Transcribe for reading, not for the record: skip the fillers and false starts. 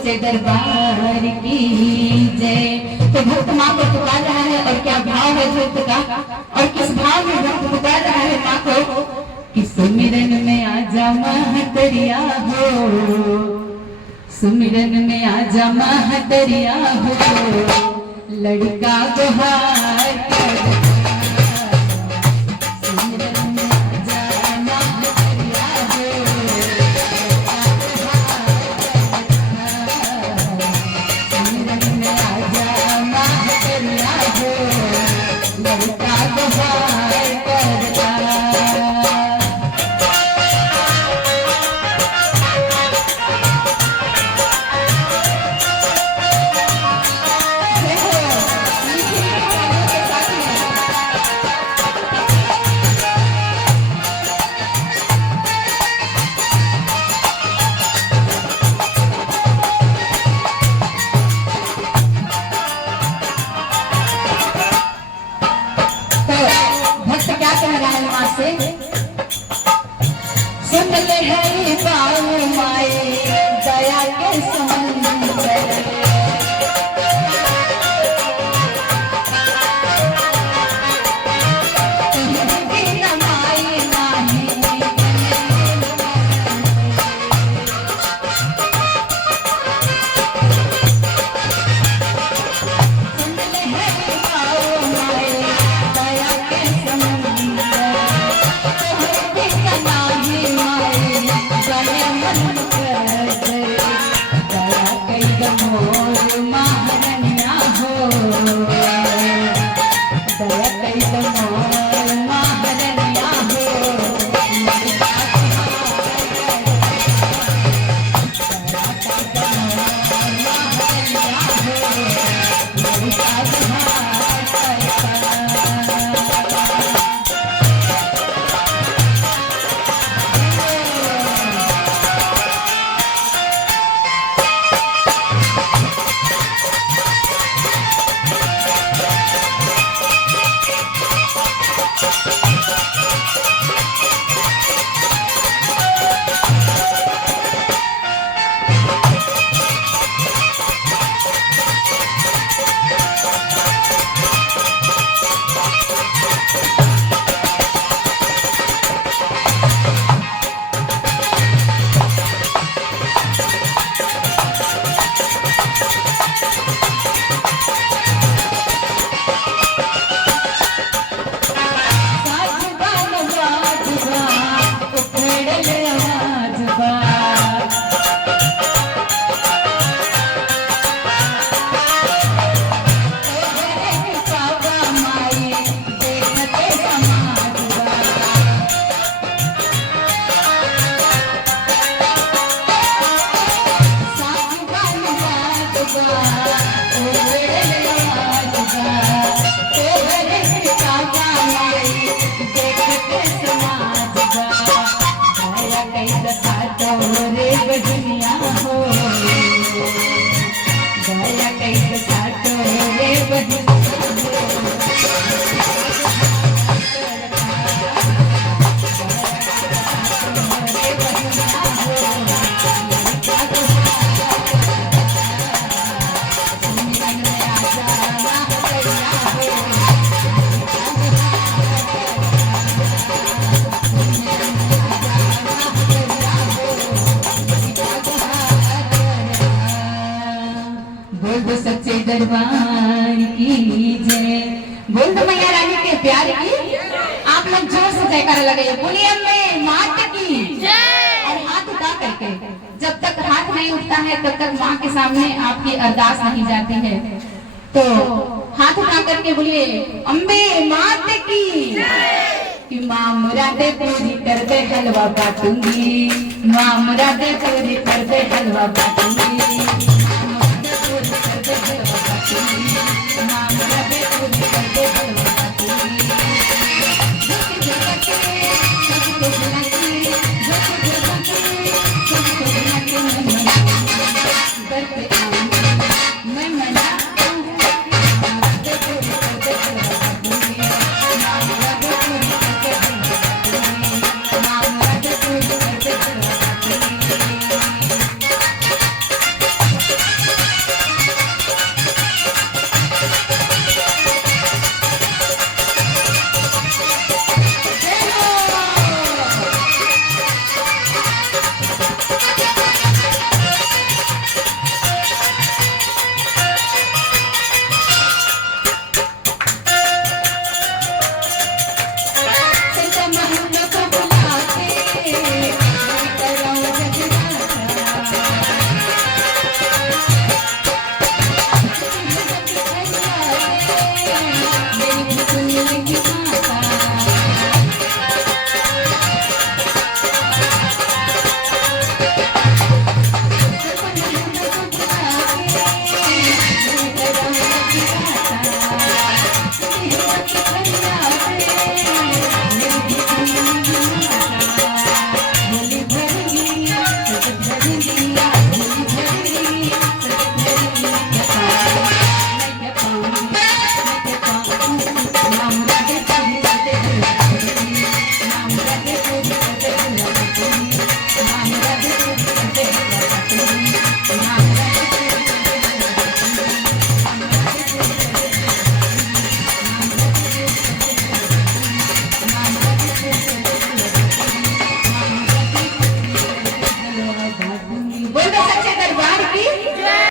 सच्चे दरबार की जय। तो भक्त माँ को पुकार रहा है और क्या भाव है भक्त का, और किस भाव में भक्त पुकार रहा है माँ को कि सुमिरन में आजा महतरिया हो, सुमिरन में आजा महतरिया हो, लड़का गुहार कर। सुन ले है पाऊ माए दया के समंदर, सच्चे दरबार की जय। बोल दो मैया रानी के प्यार की। आप लोग जोर से जयकारा लगाइए, बोलिए अम्बे मात की जय। और हाथ उठा करके, जब तक हाथ नहीं उठता है तब तक माँ के सामने आपकी अरदास नहीं जाती है। तो हाथ उठा करके बोलिए अम्बे मात की कि माँ मुरादे पूरी कर दे हलवा बाटूंगी, माँ मुरादे पूरी कर दे हलवा बाटूंगी।